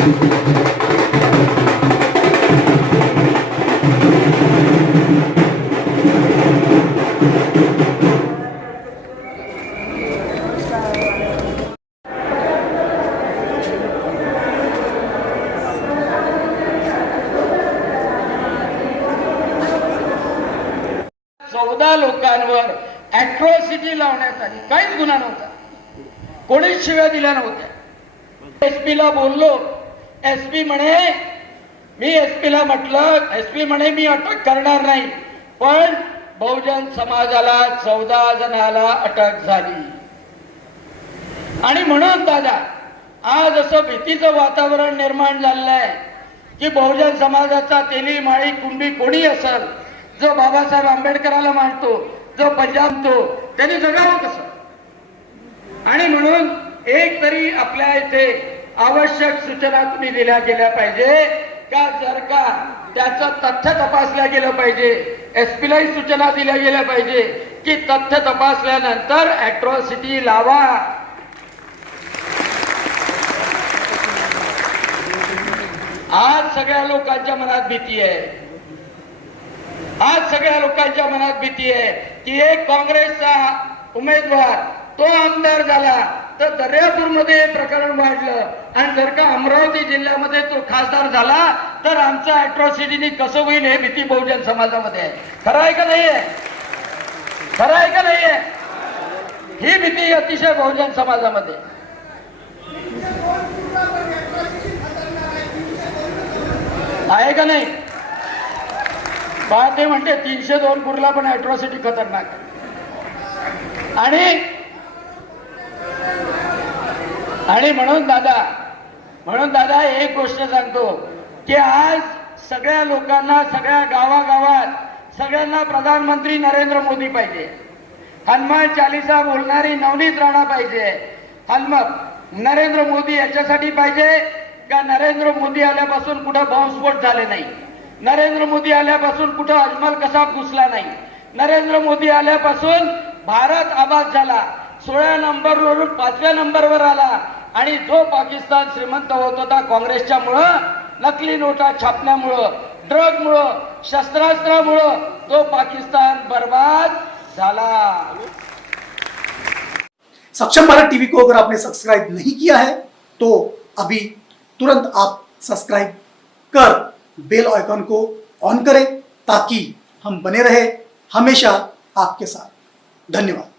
चौदा लोकांवर अॅट्रॉसिटी लावण्यात आली काहीच गुन्हा नव्हता. कोणीच शिव्या दिल्या नव्हत्या. एस पी ला बोललो एस पी म्हणे मी एस ला म्हटलं एस पी म्हणे मी अटक करणार नाही. पण बहुजन समाजाला चौदा जणाला अटक झाली. आणि म्हणून दादा आज असं भीतीचं वातावरण निर्माण झालेलं आहे की बहुजन समाजाचा तेली माळी कुंडी कोणी असेल? जो बाबासाहेब आंबेडकराला मानतो जो पंजाब तो त्याने जगावं कसं? आणि म्हणून एक तरी आपल्या इथे आवश्यक सूचना तुम्ही दिल्या गेल्या पाहिजे. का जर का त्याचं तथ्य तपासल्या गेलं पाहिजे? एस लाही सूचना दिल्या गेल्या पाहिजे की तथ्य तपासल्यानंतर अॅट्रॉसिटी लावा. आज सगळ्या लोकांच्या मनात भीती आहे. आज सगळ्या लोकांच्या मनात भीती आहे की एक काँग्रेसचा उमेदवार तो आमदार झाला. तर दर्यापूरमध्ये हे प्रकरण वाढलं. आणि जर का अमरावती जिल्ह्यामध्ये तो खासदार झाला तर आमचं अॅट्रॉसिटीनी कसं होईल हे भीती बहुजन समाजामध्ये आहे. खरं आहे का नाही आहे? खरं आहे का नाही आहे? ही भीती अतिशय बहुजन समाजामध्ये आहे. का नाही? बा ते म्हणते तीनशे दोन कुर्ला पण अॅट्रॉसिटी खतरनाक आणि आणि म्हणून दादा म्हणून दादा एक गोष्ट सांगतो की आज सगळ्या लोकांना सगळ्या गावागावात सगळ्यांना प्रधानमंत्री नरेंद्र मोदी पाहिजे. हनुमान चालिसा बोलणारी नवनीत राणा पाहिजे. हनुमान नरेंद्र मोदी याच्यासाठी पाहिजे का नरेंद्र मोदी आल्यापासून कुठं बॉम्बस्फोट झाले नाही? नरेंद्र मोदी आल्यापासून कुठं अजमल कसा घुसला नाही? नरेंद्र मोदी आल्यापासून भारत आबाद झाला. सोळा नंबरवरून पाचव्या नंबरवर आला. आणि जो पाकिस्तान श्रीमंत होत होता काँग्रेसच्या मुळं नकली नोटा छापण्यामुळं ड्रगमुळं शस्त्रास्त्रामुळं तो पाकिस्तान बर्बाद झाला. सक्षम भारत टीवी को अगर आपने सब्सक्राइब नहीं किया है तो अभी तुरंत आप सब्सक्राइब कर बेल आइकन को ऑन करें ताकि हम बने रहे हमेशा आपके साथ। धन्यवाद।